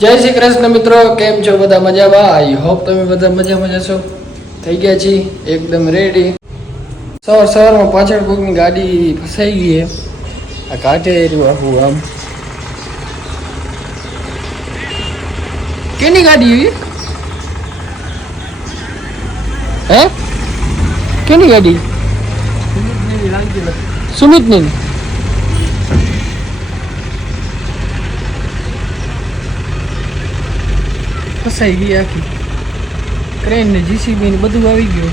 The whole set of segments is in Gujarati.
જય શ્રી કૃષ્ણ મિત્રો, કેમ છો બધા મજામાં? આઈ હોપ તમે બધા મજામાં છો. થઈ ગયા છીએ એકદમ રેડી. સવારમાં પાછળ કોઈકની ગાડી ફસાઈ ગઈ છે. આ કાંઠે રહ્યું આખું આમ. કેની ગાડી એવી? હે કેની ગાડી? સુમિતની. ફસાઈ ગઈ આખી. ક્રેન ને જીસીબી ને બધું આવી ગયું.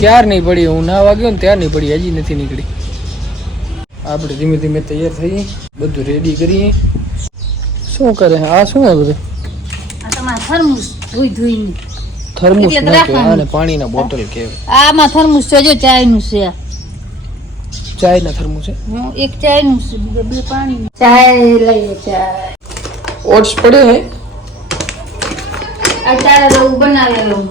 ક્યાર નહીં પડી, હું ના વાગ્યો ને ત્યાર નહીં પડી, હજી નથી નીકળી. આપણે ધીમે ધીમે તૈયાર થઈએ, બધું રેડી કરીએ. શું કરે આ? શું બધું થર્મુસ ધોઈને થર્મુસ અને પાણીના બોટલ કેવું? આમાં થર્મુસ છે, જો ચાયનું છે. ચાયના થર્મુસ છે, એક ચાયનું છે, બીજા બે પાણી. ચાય લઈએ. ચાય ઓટ્સ પડે હે. અત્યારે તો બનાવેલું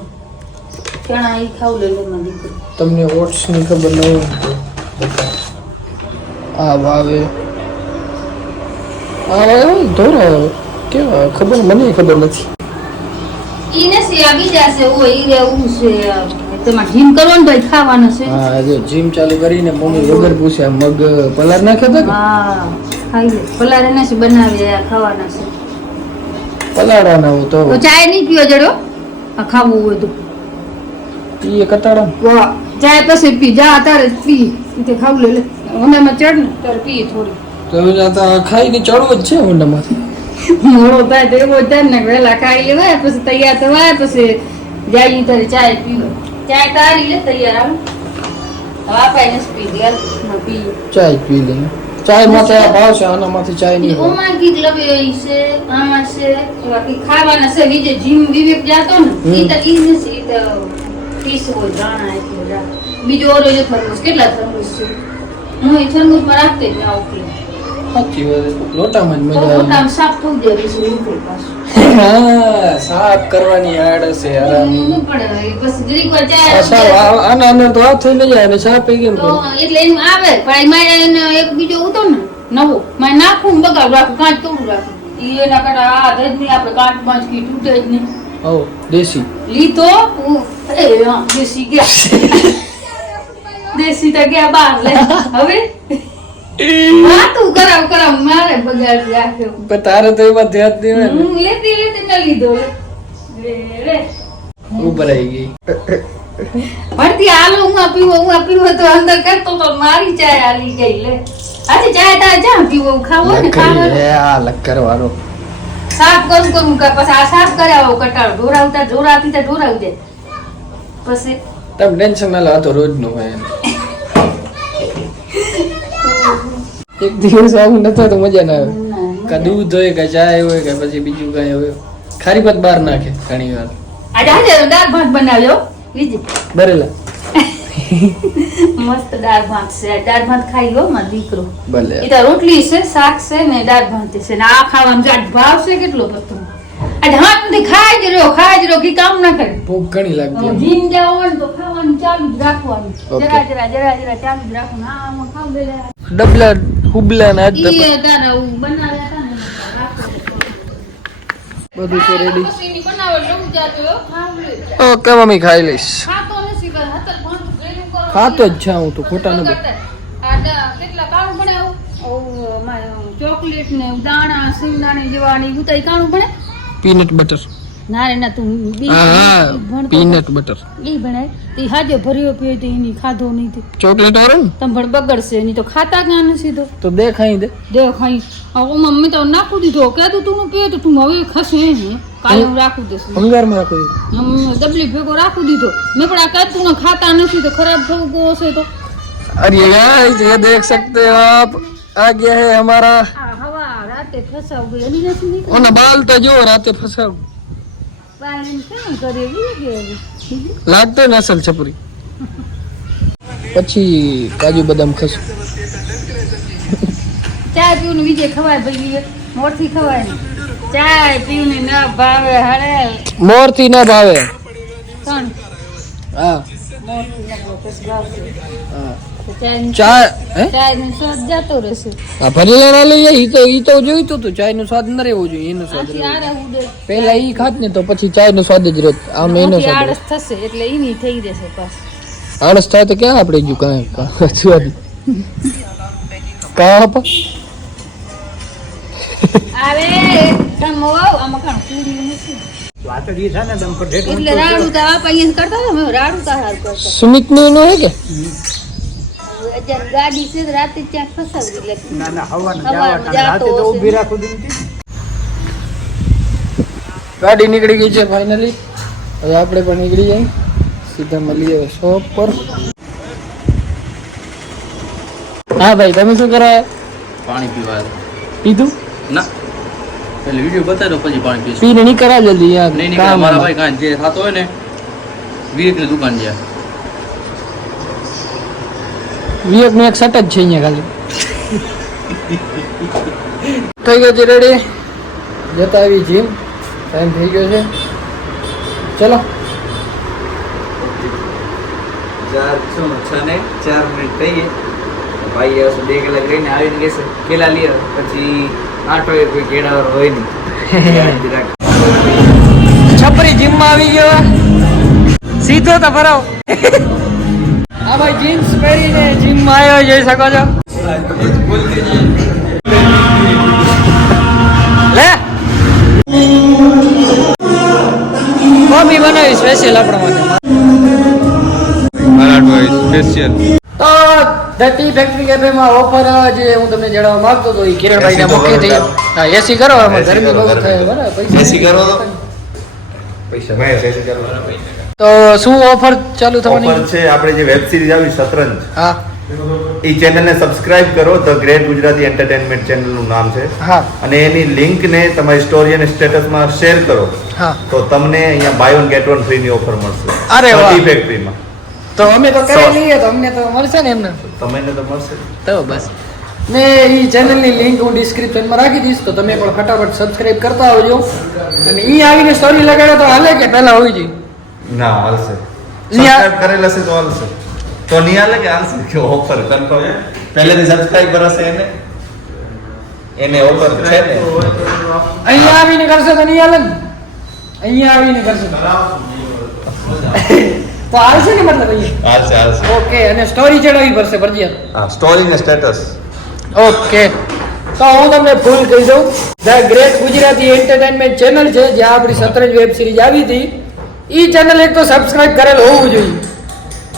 ચણા ઈ ખાવ લે માં દીકરી. તમને ઓટ્સ ની ખબર નહીં? આ વાવે ધોરા કેવા ખબર? મને ખબર નથી. ઈ નથી, આ બીજા છે. ઓ ઈ રેવું છે. તેમાં જીમ કરવાનું ભાઈ, ખાવાનું છે. હા, જો જીમ ચાલુ કરીને મમ્મી વગર પૂછે મગ પલાર નાખ્યા હતા. હા, ખાઈએ પલાર એને છે બનાવી ખાવાના છે. પલાળવાના હોય તો ચાય નહીં પીવો જડો. આ ખાવું હોય તો પીએ કટાડા. વાહ, ચાય પછી પી જા. તારે પી તે ખાવું લે. ઊંડામાં ચડ ને તારે પી થોડી. તો જાતા ખાઈને ચડવો જ છે ઊંડામાંથી. મોડો થાય તો એવો થાય ને, વહેલા ખાઈ લેવાય પછી તૈયાર થવાય, પછી જાય તારે ચાય પીવા. ચાય તારી લે તૈયાર આવે. વાપાઈ ને પી દે પી ચાય પી લે. ચાય માં આ ભાવ છે, આનામાંથી ચાય નહીં. ઓમાં ગીત લવે છે, આમાં છે બાકી ખાવાના છે. બીજે જીમ વિવેક જાતો ને ઈ તો ઈ નથી, ઈ તો 30 હોય જાણા એટલે જા. બીજો ઓરો જો થર્મોસ, કેટલા થર્મોસ છે. હું ઈ થર્મોસ માં રાખતે જ આવું. સાચી વાત. લોટામાં જ મજા આવે. લોટામાં સાફ થઈ જાય છે ઉપર પાછું. હા, સાફ કરવાની આડસ છે આરામ. નહીં પડે બસ જરીક વાર ચાય આના અંદર તો હાથ થઈ ન જાય અને સાફ થઈ કેમ તો એટલે એમ આવે. પણ મારે એને એક બીજો ઉતો ને નવો મારે નાખું ને બગાડ રાખું, કાંચ તોડું રાખું. ઈ એના કરતા આ જ નહીં, આપણે કાંચ પાંચ કી તૂટે જ નહીં. ઓ દેશી લીધો એ હા દેશી ગયા. દેશી તો ગયા બહાર લે. હવે હા તું કરાવ મારે બગાડ રાખ્યો. પણ તારે તો એમાં ધ્યાન દેવાય ને. હું લેતી મેં લીધો. રે ઉપર આવી ગઈ. ભરતી હાલો હું પીવો તો અંદર કરતો તો મારી ચાય આલી ગઈ. લે આજે ચાય તા જા પીવો ખાવો ને ખાવાનું. આ લક્કર વાળો સાફ કરું કે પછી આ સાફ કરાવો કટાળ ઢોરાવતા ઢોરાતી તો ઢોરાવી દે. પછી તમે ટેન્શન ના લો, આ તો રોજ નું હોય. એક દિવસ આવું નતો તો મજા ના આવે. કા દૂધ હોય કે ચાય હોય કે પછી બીજું કઈ હોય. ખારી પત બહાર નાખે ઘણી વાર. આજે દાળ ભાત બનાવ્યો બીજી બરેલા મસ્ત દાળ ભાત છે. દાળ ભાત ખાઈ ગયો મારો દીકરો. ભલે એ તો રોટલી છે, શાક છે ને દાળ ભાત છે ને આ ખાવાનું જાત ભાવ છે કેટલો બધો. આજે હાથ નથી ખાઈ જ રહ્યો કે કામ ના કરે. ભૂખ ઘણી લાગતી. જીમ જાવ ને તો ખાવાનું ચાલુ જ રાખવાનું. જરા ચાલુ જ રાખવાનું. આમાં ખાવ દે ડબલા હુબલા ના ઈ તારા બનાવ્યા હતા ને બધું છે રેડી. મમ્મી બનાવે લઉં જાતો ખાવ લે. ઓકે મમ્મી ખાઈ લઈશ. ખાતો નથી કર હાથ ભાંત ગ્રેનું કરો. ખાતો જ છે હું તો, ખોટા ન બોલ. કેટલા કાણું બનાવું. ચોકલેટ ને દાણા સિંગદાણા જેવાની ઉતાઈ કાણું બને. Peanut butter. ના રે ના તું હા પીનટ બટર ઈ બનાય. તે હાજો ભર્યો પીયો તો એની ખાધો નહીં તે ચોકલેટ ઓર તમ પણ બગડશે નહીં તો ખાતા ક્યાં નથી તો દે ખાઈ દે. દે ખાઈ. હવે મમ્મી તો નાખું દીધો કે તું પીએ તો તું હવે ખસે ને કાલે હું રાખું દેશું. અંગારમાં રાખું ડબલી ભેગો રાખું દીધો મેં. પણ આ કાતું ને ખાતા નથી તો ખરાબ થવું ગયો હશે તો. अरे गाइस ये देख सकते हो आप, आ गया है हमारा हवा राते फसाव गई नहीं ओना बाल तो जो राते फसाव બાળને કેમ કરે વી લાગતો ને અસલ છપરી. પછી કાજુ બદામ ખસ. ચા પીવું વિજય ખવાય ભાઈ, મોરથી ખવાય ને. ચા પીવું ના ભાવે હળે મોરથી ના ભાવે. કોણ? હા મોરથી ના ભાવે. હા તો ચાય ચા હે ચાયનો સ્વાદ જતો રહેશે. આ ભરેલા લઈએ ઈ તો જોઈતું તું ચાય નો સ્વાદ ન રહેવો જોઈએ એનો સ્વાદ આથી આરે ઉડે પહેલા ઈ ખાત ને તો પછી ચાય નો સ્વાદ જ રહેત આમ એનો આથી સ્વાદ આળસ થશે એટલે ઈની થઈ જશે પાસ. આળસ થાય તો ક્યાં આપણે ગયું કાંઈ સ્વાદ કા આપા અરે તમ વાવ આમાં કાણ પૂરી નથી વાતડી છે ને દમ પર ઢેટ એટલે રાડું તો આપ અહીંયા કરતા હતા મેં રાડું તો હાલ કરતા. સુમિત નું હે કે અત્યારે ગાડી છે તો રાતે ત્યાં ફસાવી એટલે ના ના હવાનું હવાનું જવા રાતે તો જાતો ઊભી હશે. રાખું દીધી ગાડી નીકળી ગઈ છે ફાઇનલી હવે આપણે પણ નીકળી જાય સીધા મળીએ શોપ પર હા ભાઈ તમે શું કરાય પાણી પીવા પીધું ના એટલે વિડીયો બતાવ્યો પછી પાણી પીશું પીને નહીં કરા જલ્દી યાર નહીં નીકળે કામ મારા ભાઈ કાંઈ જે થતો હોય ને વિવેકની દુકાન જ્યાં વિવેક નું એક સટ જ છે અહીંયા ખાલી થઈ ગયો છે રેડી જતા આવી જીમ ટાઈમ થઈ ગયો છે ચલો 4:06 થઈ ગઈ ભાઈ આવશે 2 કલાક રહીને આવીને કહેશે કેલા લે પછી 8 વાગે કોઈ કેળાવર હોય નહીં છપરી જીમ માં આવી ગયો સીધો તો ભરાવ આ ભાઈ જીન્સ પહેરીને જીમ માં આવ્યો જઈ શકો છો લે કોફી બનાવી સ્પેશિયલ આપણા માટે સ્પેશિયલ તો ધ ટી ફેક્ટરી કેફે માં ઓફર જે હું તમને જણાવવા માંગતો હતો એ કિરણભાઈ ને મૂકી હા એસી કરો આમાં ગરમી બહુ થાય બરાબર પૈસા એસી કરો તો પૈસા મેં એસી કરો તો શું ઓફર ચાલુ થવાની ઓફર છે આપણે જે વેબ સિરીઝ આવી શતરંજ હા એ ચેનલને સબસ્ક્રાઇબ કરો ધ ગ્રેટ ગુજરાતી એન્ટરટેનમેન્ટ ચેનલનું નામ છે હા અને એની લિંકને તમારી સ્ટોરી અને સ્ટેટસમાં શેર કરો હા તો તમને અહીંયા બાય વન ગેટ વન ફ્રીની ઓફર મળશે અરે વાહ. ટી ફેક્ટરીમાં તો અમે તો કરી લઈએ તો અમને તો મળશે ને એમને તમને તો મળશે તો બસ ને એ ચેનલની લિંક હું ડિસ્ક્રિપ્શનમાં રાખી દઈશ તો તમે પણ ફટાફટ સબસ્ક્રાઇબ કરતા આવજો અને ઈ આવીને સ્ટોરી લગાડે તો હાલે કે પહેલા હોવી જોઈએ ના હાલશે અહીંયા- સબસ્ક્રાઇબ કરેલ હશે તો હાલશે તો નહીં હાલે કે હાલશે કે ઓફર કન્ફર્મ પહેલેથી સબસ્ક્રાઇબર હશે એને ઓફર છે ને અહીંયા આવીને કરશે તો નહીં હાલે ને અહીંયા આવીને કરશે તો હાલશે ને મતલબ અહીંયા હાલશે હાલશે ઓકે અને સ્ટોરી ચડાવવી પડશે ફરજિયાત હા સ્ટોરી ને સ્ટેટસ ઓકે તો હું તમને ફૂલ કહી દઉં the great Gujarati entertainment channel છે જ્યાં આપણી શતરંજ વેબ સિરીઝ આવી હતી એ ચેનલ એક તો સબસ્ક્રાઇબ કરેલ હોવું જોઈએ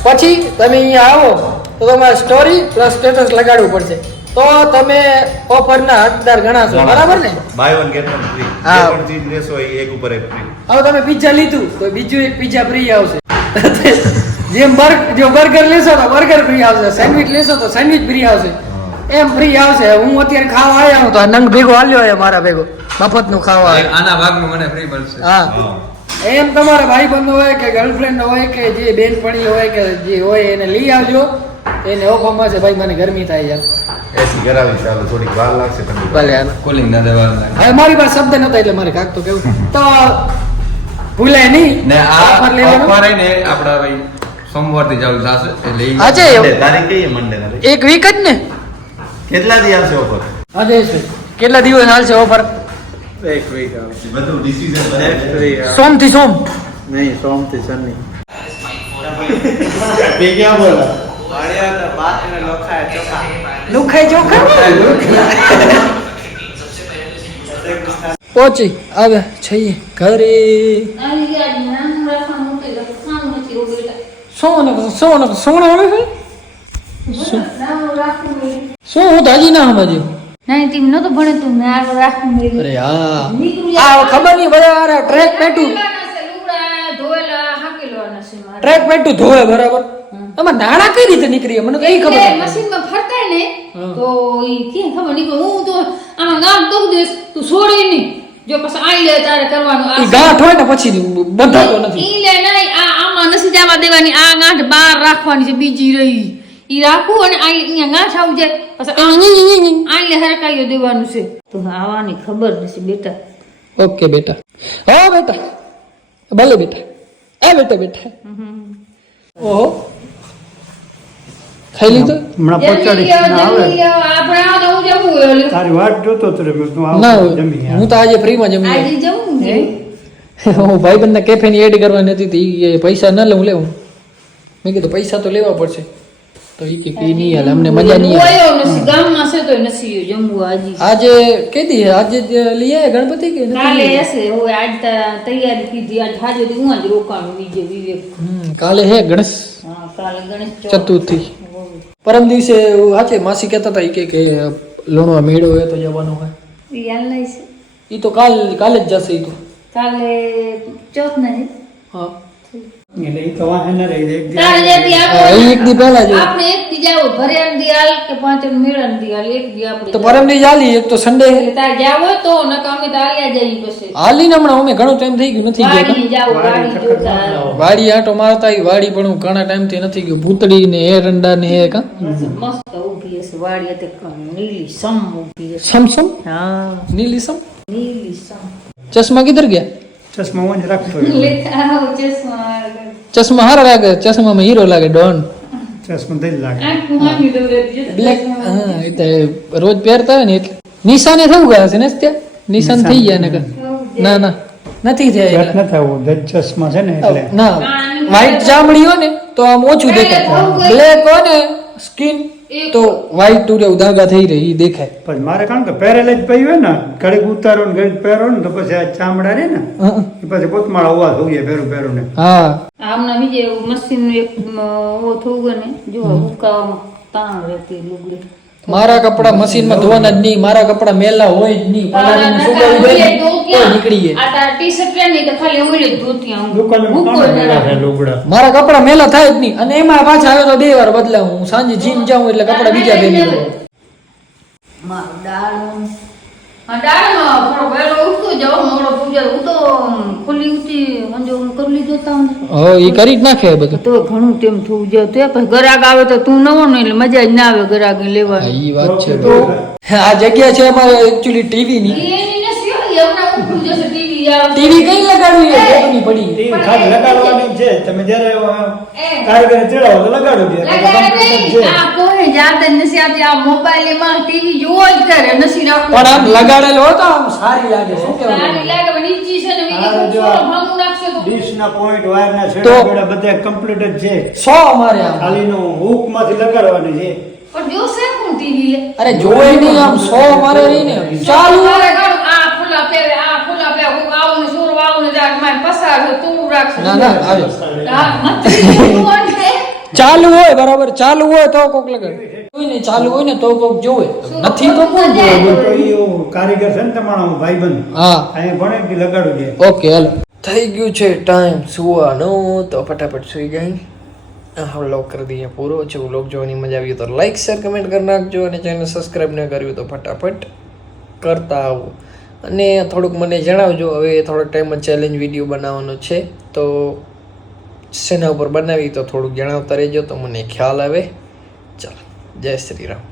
પછી તમે અહીંયા આવો તો તમારે સ્ટોરી પ્લસ સ્ટેટસ લગાડવું પડશે તો તમે ઓફરના હકદાર ગણાશો બરાબર ને buy one get one free હા. જે પણ ચીજ લેશો એ એક ઉપર એક ફ્રી હવે તમે પિઝા લીધું તો બીજું એક પિઝા ફ્રી આવશે જો બર્ગર લેશો તો બર્ગર ફ્રી આવશે સેન્ડવિચ લેશો તો સેન્ડવિચ ફ્રી આવશે એમ ફ્રી આવશે હું અત્યારે ખાવા આવ્યા હું તો આ નંગ ભેગો હાલ્યો છે મારા ભેગો મફતનું ખાવા આવ્યો. આના ભાગનું મને ફ્રી મળશે હા એમ તમારા ભાઈબંધ હોય કે ગર્લફ્રેન્ડ હોય કે જે બેનપણી હોય કે જે હોય એને લઈ આવજો એને ઓફરમાં છે ભાઈ મને ગરમી થાય યાર એસી કરાવી ચાલો થોડીક વાર લાગશે ઠંડી ભલે હાલો. કુલિંગ ના દેવાનું હવે મારી પાસે શબ્દ નતા એટલે મારે કાક તો કેવું તો ભૂલાય નહીં ને આ offer લેવાનું. ઓફર ને આપડા ભાઈ સોમવારથી ચાલુ થશે એટલે ઈ આજે મંડે તારીખ કઈ મંડે તારીખ એક વીક જ ને કેટલા દી આવશે ઓફર આજે કેટલા દિવસ હાલશે ઓફર એક વીક આવશે બધું ડિસિઝન સોમ થી સોમ નહીં સોમ થી શનિ લુખાઈ ચોખા પહોંચી આવે છીએ ઘરે આવી ગાડી નામ રાખવાનું મૂકી દો કામ નથી રોગ એટલે સોણ આવે છે નામ રાખવું નહીં. શું હું તો હજી ના સમજ્યો નહીં તીમ નતો ભણે તું મેં આગળ રાખવું નહીં. અરે હા નીકળી આ ખબર નહીં બધા ટ્રેક પેટું લેવાના છે, લુગડા ધોયેલા હાકેલવાના છે મારે. ટ્રેક પેટું ધોવે બરાબર આમાં નાણા કઈ રીતે નીકળી મને તો એ ખબર એટલે નથી. મશીનમાં ફરતાય ને તો ઈ કેમ ખબર નીકળે હું તો આમાં ગામ દઉં દેશ તું છોડે નહીં જો પછી આઈ લે તારે કરવાનું ઈ ગાંઠ હોય ને પછી બંધાતો નથી ઈ લે નહીં આમાં નથી જવા દેવાની આ ગાંઠ બહાર રાખવાની છે બીજી રહી ઈ રાખું અને આ અહીંયા ગાંઠ આવું જાય પછી આઈ લે હરકાઈ દેવાનું છે તો આવાની ખબર નથી બેટા ઓકે બેટા હા બેટા ભલે બેટા એ બેટા બેટા ઓહો ખાઈ લીધું? હમણાં જમી પચાડી લ્યો, ના આવે જમી લ્યો. આપણે આવો તો હું જમવું હોય ઓલું. તારી વાટ જોતો તો રે, મેં તું ના આવ જમી હું તો આજે ફ્રીમાં જમી આજે જમવું છે. હું ભાઈબંધના કેફેની એડ કરવાની હતી તો ઈ પૈસા ન લઉં લેવું. મેં કીધું પૈસા તો લેવા પડશે તો ઈ કે ઈ નહીં હાલે, અમને મજા નહીં આવે. ઓયો નથી, ગામમાં છે તોય નથી જમવું આજે. આજે કેદી આજે જ લઈ આયા ગણપતિ કે નથી? કાલે હશે હવે આજ તૈયારી કીધી આજ હાજે તો હું જ રોકાણું બીજે વિવેક. કાલે હે ગણેશ હા કાલે ગણેશ ચોથ. ચતુર્થી. પરમ દિવસે હાચે માસી કહેતા હતા ઈ કે લોણવા મેળો હોય તો જવાનું હોય. ઈ હાલ નહીં છે. ઈ તો કાલે જ જશે ઈ તો. કાલે ચોથ નથી. હા એટલે ઈ તો વાહે ન રહી એક તારે જેથી હા, ઈ એક દી પહેલા જ હોય. આપણે એક દી જાવ ભર્યા દી હાલ કે પાંચમ મેળા દી હાલ એક દી આપણે તો પરમ દી ચાલી એક તો સન્ડે એટલે તારે જાવ હોય તો નકા અમે તો હાલ્યા જઈએ પછી હાલી ને હમણાં અમે ઘણો ટાઈમ થઈ ગયો નથી ગયા વાડી જાવ વાડી જોતા વાડી આટો મારતા ઈ વાડી પણ હું ઘણા ટાઈમ થી નથી ગયો. ભૂતળી ને એરંડા ને એ કા મસ્ત ઊભી હશે વાડી તે નીલી સમ ઊભી હશે. સમસમ હા નીલી સમ. નીલી સમ ચશ્મા કિધર ગયા? ચશ્મા હું જ રાખતો રહ્યો. લેતા આવો ચશ્મા ચશ્મા હારા લાગે, ચશ્મામાં હીરો લાગે ડોન. ચશ્મા દઈ જ લાગે. આંખ મામી દોરે બ્લેક હા એ તો રોજ પહેરતા હોય ને એટલે નિશાને થવું ગયા છે ને ત્યાં નિશાન થઈ ગયા ને કે ના ના નથી થયા ઘટ એટલા. ન થવું દજ ચશ્મા છે ને એટલે ના વ્હાઈટ ચામડી હોય ને તો આમ ઓછું દેખાય, બ્લેક હોય ને સ્કિન તો વ્હાઈટ ટુરે ઉદાગા થઈ રહી ઈ દેખાય. પણ મારે કારણ કે પહેરેલા જ પઈ હોય ને ઘડીક ઉતારો ને ઘડીક પહેરો ને તો પછી આ ચામડા રે ને હં. એ પછી પોતમાળા હોવા જોઈએ પહેરું ને હા આમના બીજે મશીન એક ઓ થવું ગયો ને જો હુકાવામાં તાણ રહેતી લુગડી મારા કપડા મશીનમાં ધોવાના જ નહીં, મારા કપડા મેલા હોય જ નહીં, પલાળીને સુકાવી દે ને તો નીકળી જાય. આ તાર ટી-શર્ટ પહેરી નહીં તો ખાલી ઉંગલી જ ધોતી આમ. દુકાનમાં મૂકો કોણ જરા. મેળા છે લુગડા મારા કપડા મેલા થાય જ નહીં અને એમાં પાછા આવે તો 2 વાર બદલાવું. હું સાંજે જીમ જાઉં એટલે કપડા બીજા પહેરી લઉં. મારું દાળનું. આ દાળમાં થોડો વહેલો ઉઠતો જાઉં, મોડો પૂજા હું તો ખુલ્લી ઊંચી અંજો હું કરી લીધો તાં. હો ઈ કરી જ નાખે બધું. તો ઘણું તેમ થવું જાય તો પછી ગરાક આવે તો તું નવો ને એટલે મજા જ ના આવે ગરાક હા, લેવાની. ઈ વાત છે. તો આ જગ્યા છે અમારે એકચ્યુઅલી ટીવી ની. એની નથી હોય, હમણાં ઉઠું જશે ટીવી આવે. ટીવી કઈ લગાડવી એ ખબર પડી. ટીવી ખાલી લગાડવાની છે તમે જ્યારે એ. કારીગર તેડાવો તો લગાડો દે લગાડે નહીં. આ કોઈ જાત જ નથી આવતી. આ મોબાઈલમાં ટીવી જોવો જ કરે નથી રાખવું. પણ આમ લગાડેલો હોય તો આમ સારી લાગે. શું સારી કેવું? લાગે પણ નીચી છે ને બીજી હા, કોઈ જો. છોરો ભાંગું નાખશે તો ડીશ ના પોઈન્ટ વાયર ના તો. છેડા બેડા બધા કમ્પ્લીટ જ છે 100 અમારે આમ. ખાલી નું હુક માંથી લગાડવાની છે પણ જોશે કોણ ટીવી લે. અરે જોવે નહીં આમ 100 અમારે રહી ને ચાલુ. મારે ઘણું આ ફૂલા પહેરે આ ફૂલા પહેરે હું આવું ને છોરો આવું ને જાગ મારે પસાર છે તું રાખશે. ના ના આવ્યો. હા, નથી જોવું ને. ચાલુ હોય બરાબર, ચાલુ હોય તો કોક લગાડે. કોઈ નહીં ચાલુ હોય ને તો કોક જોવે, નથી તો કોણ જોવે? તો ઈ કારીગર છે ને તમારો ભાઈબંધ હા અહીંયા ભણે કે લગાડું દે ઓકે હાલો. થઈ ગયું છે ટાઈમ સુવાનો તો ફટાફટ સુઈ જાય. હા વ્લોગ કરી દઈએ પૂરો. જો વ્લોગ જોવાની મજા આવી તો લાઈક શેર કમેન્ટ કરી નાખજો અને ચેનલ સબસ્ક્રાઈબ ન કર્યું તો ફટાફટ કરતા આવો. અને થોડુંક મને જણાવજો, હવે થોડોક ટાઈમમાં ચેલેન્જ વિડીયો બનાવવાનો છે તો શેના ઉપર બનાવી તો થોડુંક જણાવતા રહેજો તો મને ખ્યાલ આવે. ચાલો, જય શ્રી રામ.